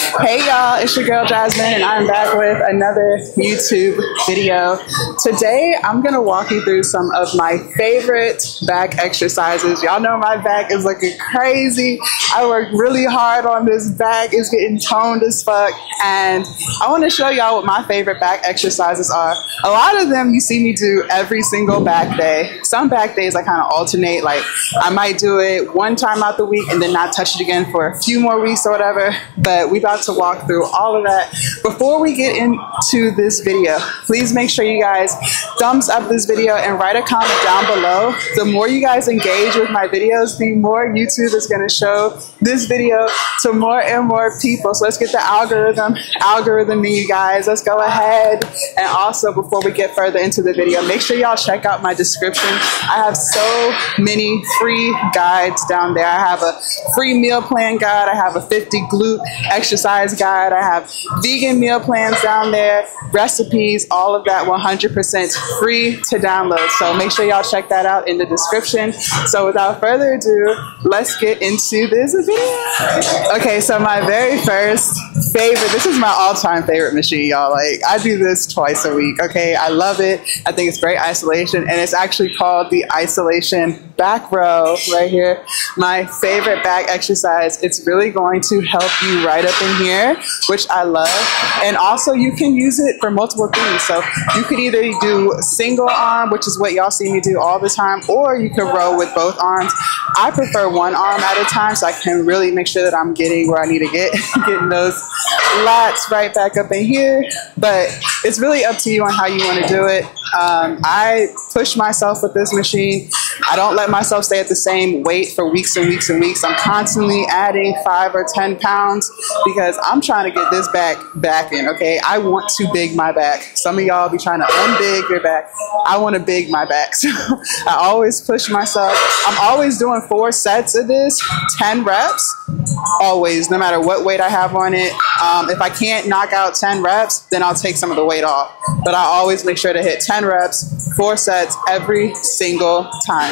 Hey y'all, it's your girl Jasmine and I'm back with another YouTube video. Today I'm gonna walk you through some of my favorite back exercises. Y'all know my back is looking crazy. I worked really hard on this back. It's getting toned as fuck, and I want to show y'all what my favorite back exercises are. A lot of them you see me do every single back day. Some back days I kind of alternate, like I might do it one time out the week and then not touch it again for a few more weeks or whatever, but we about to walk through all of that. Before we get into this video, please make sure you guys thumbs up this video and write a comment down below. The more you guys engage with my videos, the more YouTube is going to show this video to more and more people. So let's get the algorithm in, you guys. Let's go ahead. And also, before we get further into the video, make sure y'all check out my description. I have so many free guides down there. I have a free meal plan guide. I have a 50 glute exercise guide. I have vegan meal plans down there, recipes, all of that 100% free to download. So make sure y'all check that out in the description. So without further ado, let's get into this video. Okay, so my very first favorite, this is my all-time favorite machine, y'all. Like, I do this twice a week, okay? I love it. I think it's great isolation, and it's actually called the isolation back row right here. My favorite back exercise. It's really going to help you right up in here, which I love. And also you can use it for multiple things. So you could either do single arm, which is what y'all see me do all the time, or you can row with both arms. I prefer one arm at a time so I can really make sure that I'm getting where I need to get, getting those lats right back up in here. But it's really up to you on how you want to do it. I push myself with this machine. I don't let myself stay at the same weight for weeks and weeks and weeks. I'm constantly adding 5 or 10 pounds because I'm trying to get this back in, okay? I want to big my back. Some of y'all be trying to unbig your back. I want to big my back. So I always push myself. I'm always doing 4 sets of this, 10 reps, always, no matter what weight I have on it. If I can't knock out 10 reps, then I'll take some of the weight off. But I always make sure to hit 10 reps, 4 sets every single time.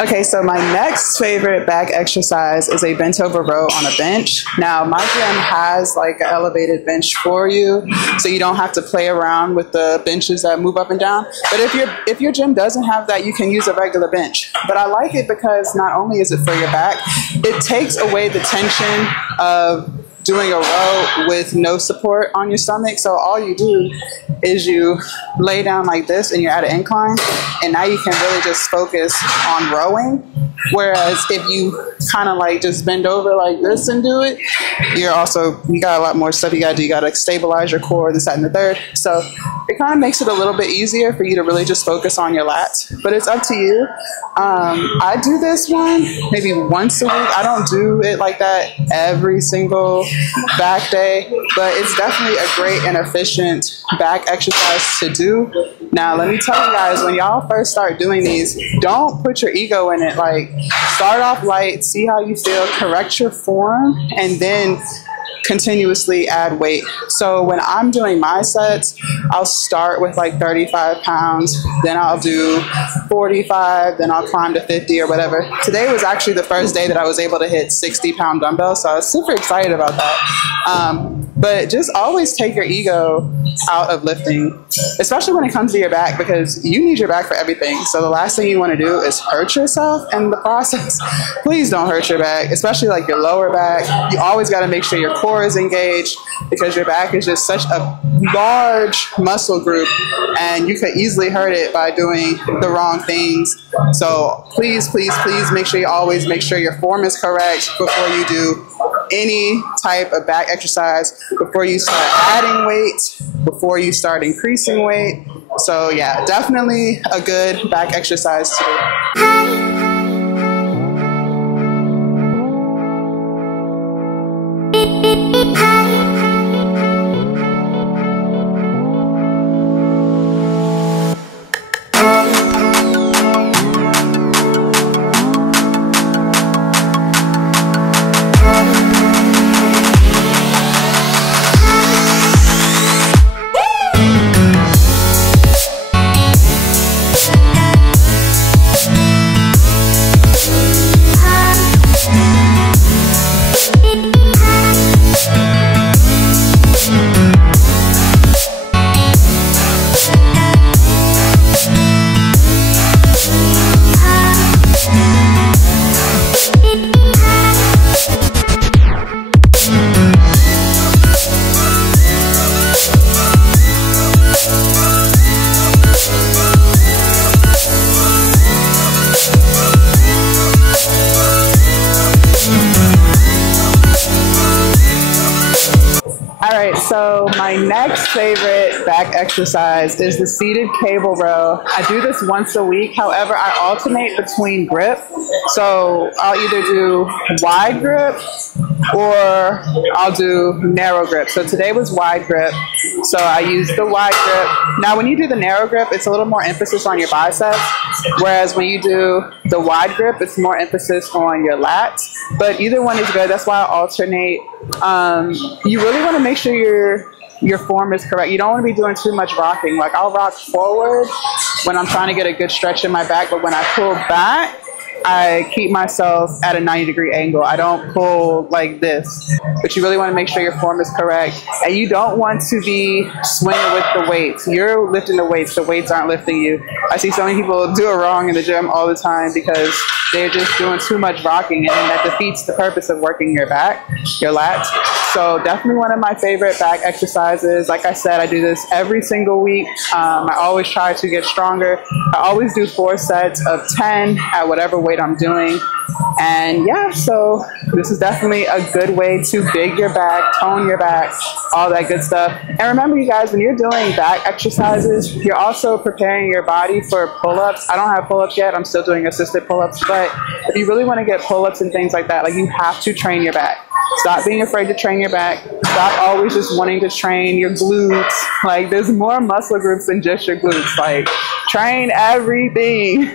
Okay, so my next favorite back exercise is a bent over row on a bench. Now, my gym has like an elevated bench for you, so you don't have to play around with the benches that move up and down. But if your gym doesn't have that, you can use a regular bench. But I like it because not only is it for your back, it takes away the tension of doing a row with no support on your stomach. So all you do is you lay down like this and you're at an incline, and now you can really just focus on rowing. Whereas if you kind of like just bend over like this and do it, you got a lot more stuff you got to do. You got to stabilize your core, this, that, and the third. So it kind of makes it a little bit easier for you to really just focus on your lats, but it's up to you. I do this one maybe once a week. I don't do it like that every single back day, but it's definitely a great and efficient back exercise to do. Now, let me tell you guys, when y'all first start doing these, don't put your ego in it. Like, start off light, see how you feel, correct your form, and then continuously add weight. So when I'm doing my sets, I'll start with like 35 pounds, then I'll do 45, then I'll climb to 50 or whatever. Today was actually the first day that I was able to hit 60-pound dumbbells, so I was super excited about that. But just always take your ego out of lifting, especially when it comes to your back, because you need your back for everything. So the last thing you want to do is hurt yourself in the process. Please don't hurt your back, especially like your lower back. You always got to make sure your core is engaged, because your back is just such a large muscle group and you could easily hurt it by doing the wrong things. So please, please, please make sure you always make sure your form is correct before you do any type of back exercise, before you start adding weight, before you start increasing weight. So yeah, definitely a good back exercise to do. So my next favorite back exercise is the seated cable row. I do this once a week. However, I alternate between grip. So I'll either do wide grip or I'll do narrow grip. So today was wide grip. So I used the wide grip. Now when you do the narrow grip, it's a little more emphasis on your biceps. Whereas when you do the wide grip, it's more emphasis on your lats. But either one is good. That's why I alternate. You really want to make sure your form is correct. You don't want to be doing too much rocking. Like I'll rock forward when I'm trying to get a good stretch in my back, but when I pull back, I keep myself at a 90-degree angle. I don't pull like this. But you really want to make sure your form is correct. And you don't want to be swinging with the weights. You're lifting the weights aren't lifting you. I see so many people do it wrong in the gym all the time because they're just doing too much rocking, and that defeats the purpose of working your back, your lats. So definitely one of my favorite back exercises. Like I said, I do this every single week. I always try to get stronger. I always do 4 sets of 10 at whatever weight I'm doing. And yeah, so this is definitely a good way to big your back, tone your back, all that good stuff. And remember, you guys, when you're doing back exercises, you're also preparing your body for pull-ups. I don't have pull-ups yet. I'm still doing assisted pull-ups. But if you really want to get pull-ups and things like that, like, you have to train your back. Stop being afraid to train your back. Stop always just wanting to train your glutes. Like, there's more muscle groups than just your glutes. Like, train everything.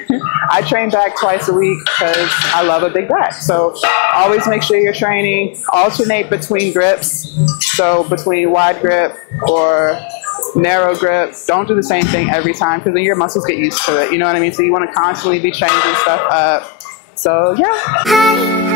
I train back twice a week because I love a big back. So always make sure you're training. Alternate between grips. So between wide grip or narrow grip. Don't do the same thing every time, because then your muscles get used to it. You know what I mean? So you want to constantly be changing stuff up. So yeah.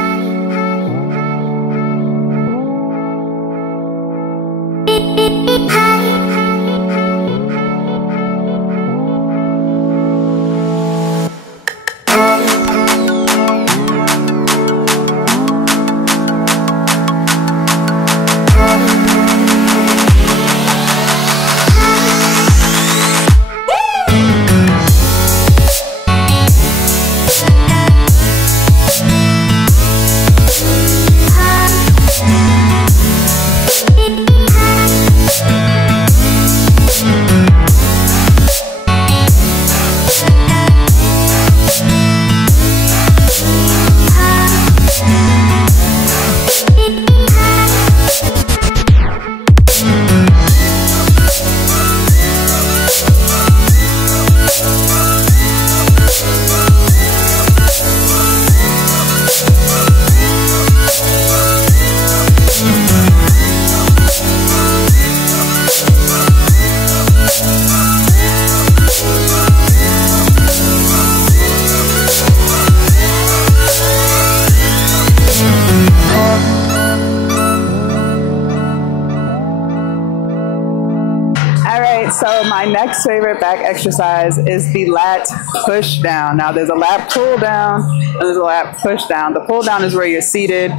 next favorite back exercise is the lat push down. Now there's a lat pull down and there's a lat push down. The pull down is where you're seated.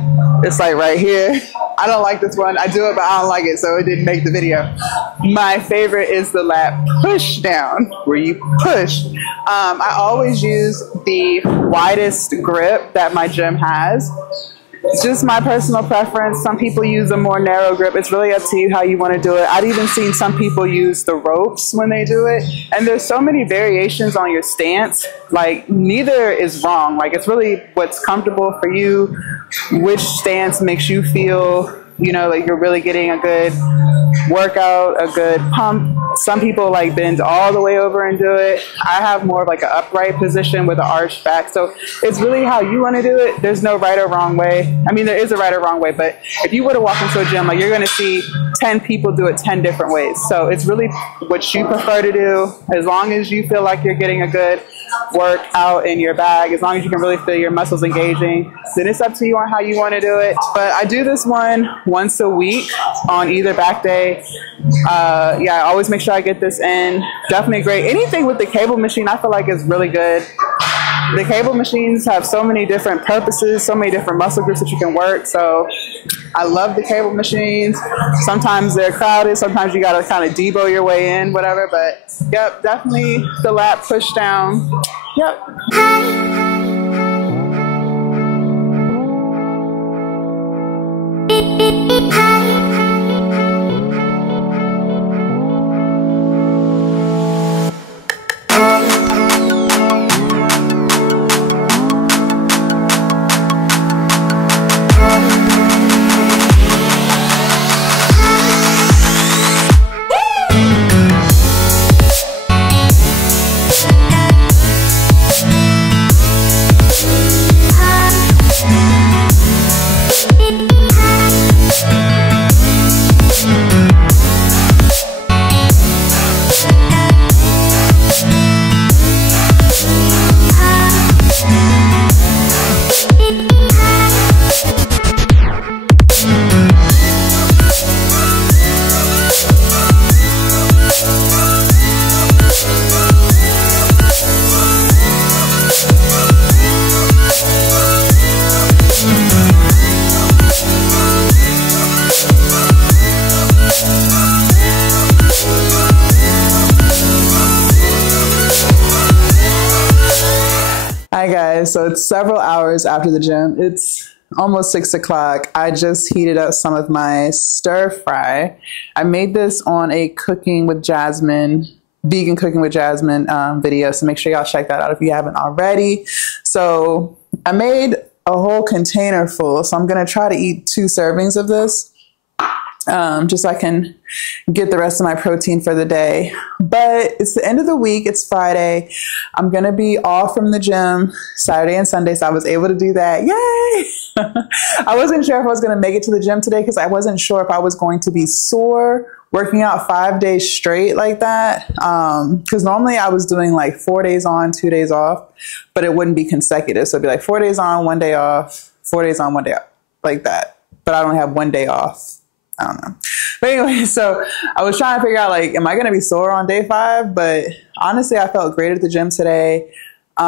It's like right here. I don't like this one. I do it, but I don't like it, so it didn't make the video. My favorite is the lat push down, where you push. I always use the widest grip that my gym has. It's just my personal preference. Some people use a more narrow grip. It's really up to you how you want to do it. I've even seen some people use the ropes when they do it. And there's so many variations on your stance. Like, neither is wrong. Like, it's really what's comfortable for you, which stance makes you feel, you know, like you're really getting a good workout, a good pump. Some people like bend all the way over and do it. I have more of like an upright position with an arched back. So it's really how you want to do it. There's no right or wrong way. I mean, there is a right or wrong way, but if you were to walk into a gym, like, you're going to see 10 people do it 10 different ways. So it's really what you prefer to do. As long as you feel like you're getting a good workout in your bag, as long as you can really feel your muscles engaging, then it's up to you on how you want to do it. But I do this one once a week on either back day. Yeah, I always make sure I get this in. Definitely great. Anything with the cable machine, I feel like is really good. The cable machines have so many different purposes, so many different muscle groups that you can work. So I love the cable machines. Sometimes they're crowded. Sometimes you got to kind of debo your way in, whatever. But yep, definitely the lat push down. Yep. Hi guys, so it's several hours after the gym. It's almost 6 o'clock. I just heated up some of my stir fry. I made this on a cooking with Jasmine, vegan cooking with Jasmine video, so make sure y'all check that out if you haven't already. So I made a whole container full, so I'm gonna try to eat 2 servings of this. Just so I can get the rest of my protein for the day. But it's the end of the week. It's Friday. I'm going to be off from the gym Saturday and Sunday, so I was able to do that. Yay! I wasn't sure if I was going to make it to the gym today because I wasn't sure if I was going to be sore working out 5 days straight like that. Because normally I was doing like 4 days on, 2 days off, but it wouldn't be consecutive. So it'd be like 4 days on, 1 day off, 4 days on, 1 day off, like that. But I don't have 1 day off. I don't know. But anyway, so I was trying to figure out, like, am I going to be sore on day 5? But honestly, I felt great at the gym today. So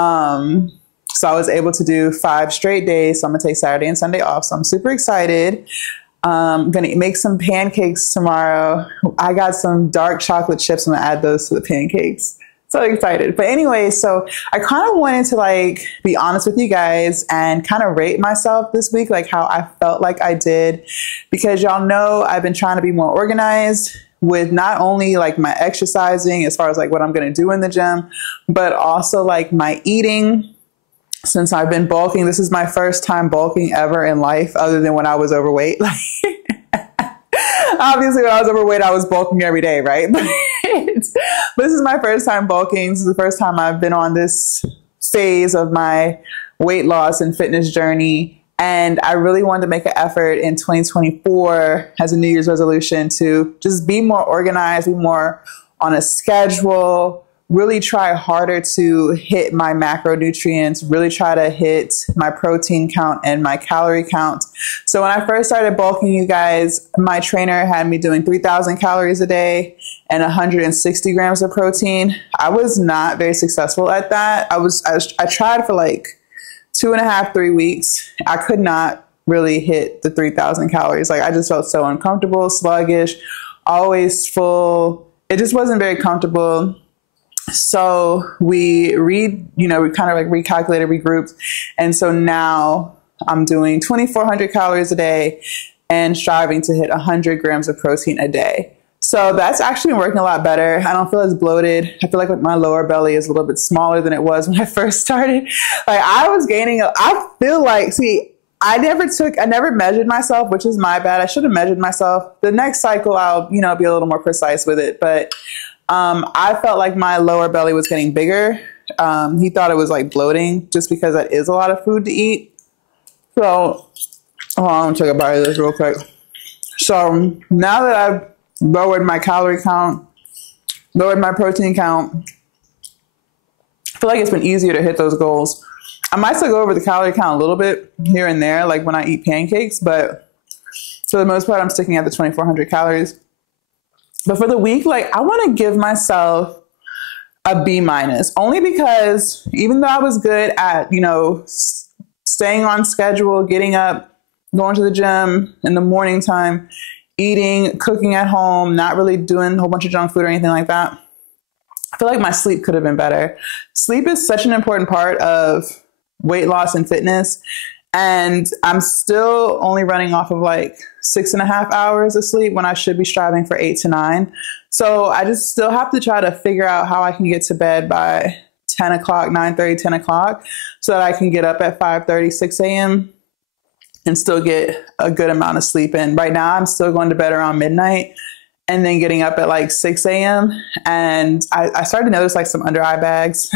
I was able to do 5 straight days. So I'm going to take Saturday and Sunday off. So I'm super excited. I'm going to make some pancakes tomorrow. I got some dark chocolate chips. I'm going to add those to the pancakes. So excited. But anyway, so I kind of wanted to like be honest with you guys and kind of rate myself this week, like how I felt like I did, because y'all know I've been trying to be more organized with not only like my exercising as far as like what I'm going to do in the gym, but also like my eating. Since I've been bulking, this is my first time bulking ever in life other than when I was overweight. Obviously, when I was overweight, I was bulking every day, right? But this is my first time bulking. This is the first time I've been on this phase of my weight loss and fitness journey. And I really wanted to make an effort in 2024 as a New Year's resolution to just be more organized, be more on a schedule, really try harder to hit my macronutrients, really try to hit my protein count and my calorie count. So when I first started bulking, you guys, my trainer had me doing 3,000 calories a day and 160 grams of protein. I was not very successful at that. I tried for like 2.5, 3 weeks. I could not really hit the 3,000 calories. Like I just felt so uncomfortable, sluggish, always full. It just wasn't very comfortable. So we kind of like recalculated, regrouped. And so now I'm doing 2,400 calories a day and striving to hit 100 grams of protein a day. So that's actually working a lot better. I don't feel as bloated. I feel like my lower belly is a little bit smaller than it was when I first started. Like I was gaining, I feel like, I never measured myself, which is my bad. I should have measured myself. The next cycle, I'll, be a little more precise with it. But I felt like my lower belly was getting bigger. He thought it was like bloating just because that is a lot of food to eat. So, hold on, I'm gonna take a bite of this real quick. So now that I've lowered my calorie count, lowered my protein count, I feel like it's been easier to hit those goals. I might still go over the calorie count a little bit here and there, like when I eat pancakes, but for the most part, I'm sticking at the 2,400 calories. But for the week, like I want to give myself a B-, only because even though I was good at, staying on schedule, getting up, going to the gym in the morning time, eating, cooking at home, not really doing a whole bunch of junk food or anything like that, I feel like my sleep could have been better. Sleep is such an important part of weight loss and fitness. And I'm still only running off of like 6.5 hours of sleep when I should be striving for 8 to 9. So I just still have to try to figure out how I can get to bed by 10 o'clock, 9:30, 10 o'clock, so that I can get up at 5:30, 6 a.m. and still get a good amount of sleep in. Right now, I'm still going to bed around midnight and then getting up at like 6 a.m. And I started to notice like some under eye bags.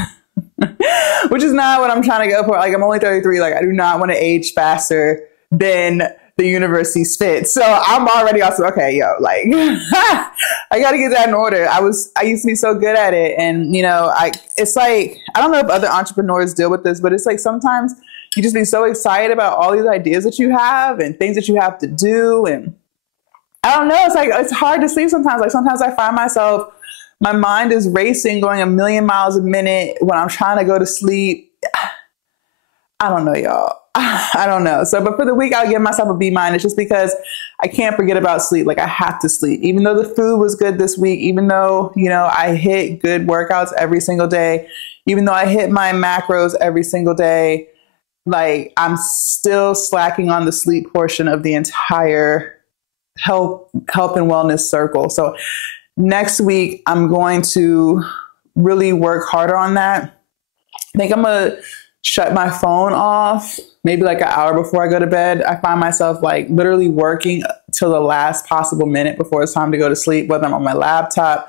Which is not what I'm trying to go for. Like I'm only 33. Like I do not want to age faster than the universe sees fit. So I'm already also, okay, like I got to get that in order. I used to be so good at it. And it's like, I don't know if other entrepreneurs deal with this, but it's like sometimes you just be so excited about all these ideas that you have and things that you have to do. And I don't know, it's like, it's hard to sleep sometimes. Like sometimes I find myself, my mind is racing, going a million miles a minute when I'm trying to go to sleep. I don't know, y'all. I don't know. So, but for the week, I'll give myself a B- just because I can't forget about sleep. Like I have to sleep, even though the food was good this week, even though, I hit good workouts every single day, even though I hit my macros every single day, like I'm still slacking on the sleep portion of the entire health and wellness circle. So next week, I'm going to really work harder on that. I think I'm going to shut my phone off maybe like an hour before I go to bed. I find myself like literally working till the last possible minute before it's time to go to sleep, whether I'm on my laptop,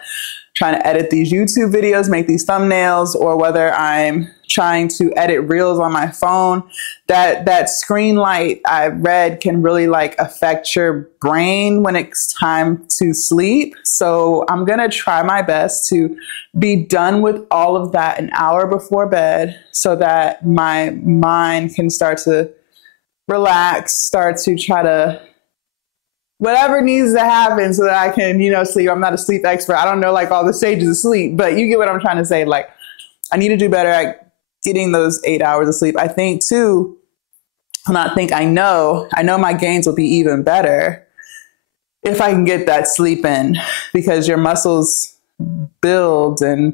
trying to edit these YouTube videos, make these thumbnails, or whether I'm trying to edit reels on my phone. That screen light, I read, can really like affect your brain when it's time to sleep. So I'm going to try my best to be done with all of that an hour before bed so that my mind can start to relax, start to try to whatever needs to happen so that I can, sleep. I'm not a sleep expert. I don't know like all the stages of sleep, but you get what I'm trying to say. Like I need to do better at getting those 8 hours of sleep. I think too, I know my gains will be even better if I can get that sleep in, because your muscles build and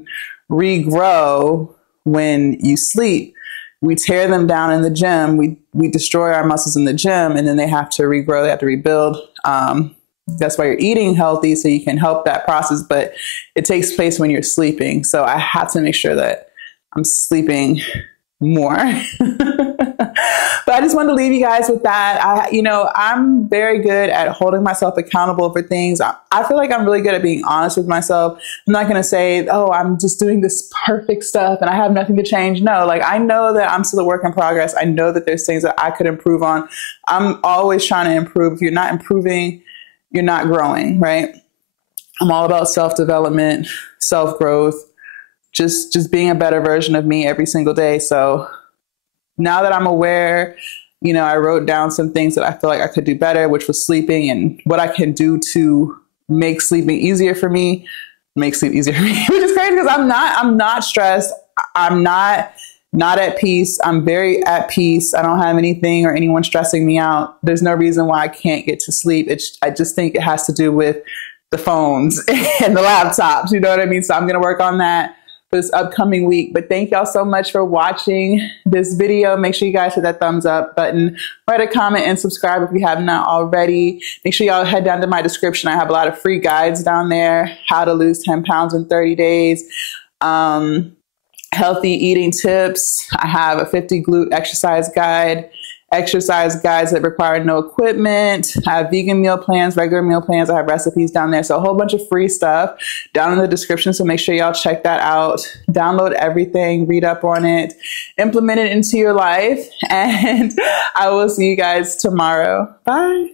regrow when you sleep. We tear them down in the gym. We destroy our muscles in the gym, and then they have to regrow. They have to rebuild. That's why you're eating healthy, so you can help that process. But it takes place when you're sleeping. So I have to make sure that I'm sleeping more. But I just wanted to leave you guys with that. I'm very good at holding myself accountable for things. I feel like I'm really good at being honest with myself. I'm not going to say, oh, I'm just doing this perfect stuff and I have nothing to change. No, like I know that I'm still a work in progress. I know that there's things that I could improve on. I'm always trying to improve. If you're not improving, you're not growing, right? I'm all about self-development, self-growth, just being a better version of me every single day. So now that I'm aware, you know, I wrote down some things that I feel like I could do better, which was sleeping, and what I can do to make sleeping easier for me, make sleep easier for me, which is crazy because I'm not stressed. I'm not at peace. I'm very at peace. I don't have anything or anyone stressing me out. There's no reason why I can't get to sleep. I just think it has to do with the phones and the laptops. You know what I mean? So I'm going to work on that this upcoming week. But thank y'all so much for watching this video. Make sure you guys hit that thumbs up button, write a comment, and subscribe if you have not already. Make sure y'all head down to my description. I have a lot of free guides down there. How to lose 10 pounds in 30 days. Healthy eating tips. I have a 50 glute exercise guide. Exercise guides that require no equipment. I have vegan meal plans, regular meal plans. I have recipes down there. So a whole bunch of free stuff down in the description. So make sure y'all check that out. Download everything, read up on it, implement it into your life. And I will see you guys tomorrow. Bye.